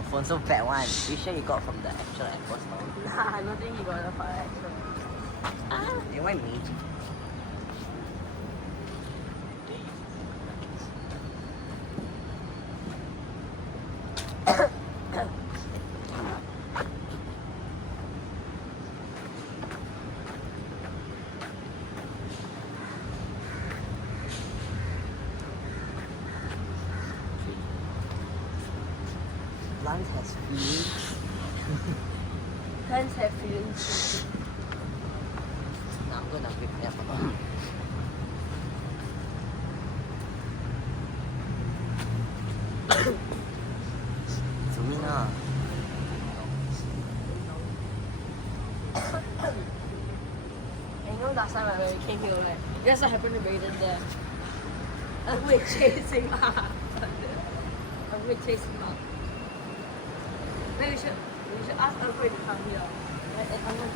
your phone so bad one? You sure you got from the actual Apple store? Nah, I don't think he got it for actual. Then why me? Lunch has feelings. Hands have feelings. Now I'm gonna prepare for zoom in ah. And you know last time when we came here, right? Guess what happened to Brayden there? We chased him out. We chased him out. Maybe we should ask Earthquake to come here. Right? And I'm gonna